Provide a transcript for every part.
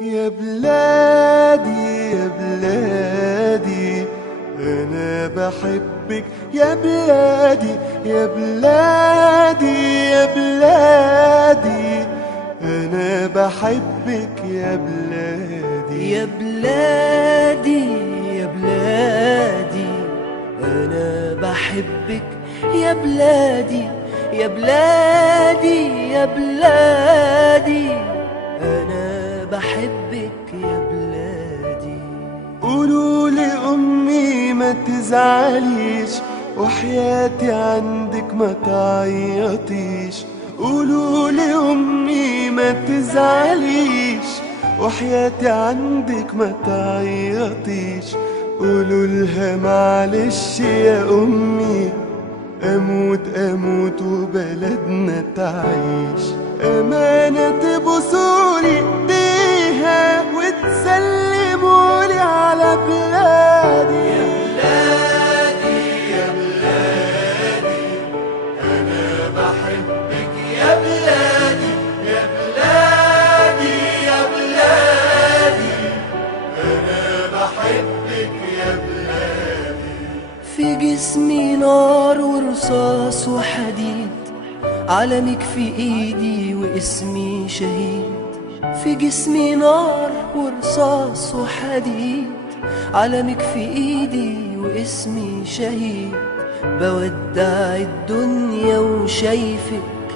يا بلادي يا بلادي أنا بحبك يا بلادي يا بلادي يا بلادي أنا بحبك يا بلادي يا بلادي يا بلادي أنا بحبك يا بلادي يا بلادي يا بلادي أنا بحبك يا بلادي. قولوا لأمي ما تزعليش وحياتي عندك ما تعيطيش. قولوا لأمي ما تزعليش وحياتي عندك ما تعيطيش. قولوا لها معلش يا أمي أموت أموت وبلدنا تعيش. أمانة تبوسولي إيديها وتسلمولي على بلادي. يا بلادي يا بلادي أنا بحبك يا بلادي يا بلادي يا بلادي أنا بحبك يا بلادي. في جسمي نار ورصاص وحديد، علمك في ايدي واسمي شهيد. في جسمي نار ورصاص وحديد، علمك في ايدي واسمي شهيد. بودع الدنيا وشايفك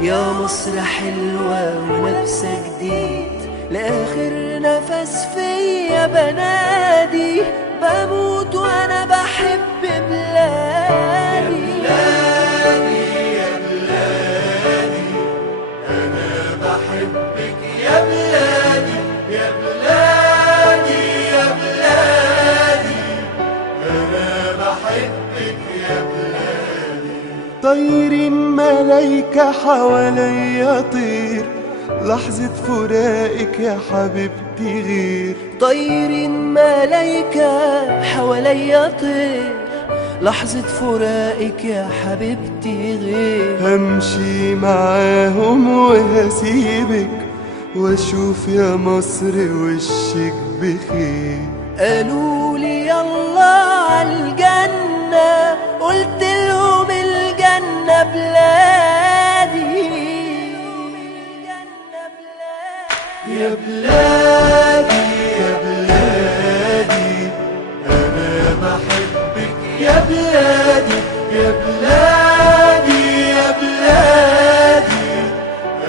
يا مصر حلوة ولابسة جديد. لآخر نفس فيا بنادي بموت وانا بحب بلادي. يا بلادي أنا بحبك يا بلادي يا بلادي يا بلادي أنا بحبك يا بلادي. طايرين ملايكة حواليا طير، لحظة فراقك يا حبيبتي غير. طايرين ملايكة حواليا طير، لحظة فراقك يا حبيبتي غير. همشي معاهم وهسيبك واشوف يا مصر وشك بخير. قالوا لي يلا عالجنة، قلت لهم الجنة بلادي. يا بلادي يا بلادي أنا بحبك يا بلادي يا بلادي يا بلادي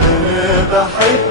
أنا بحبك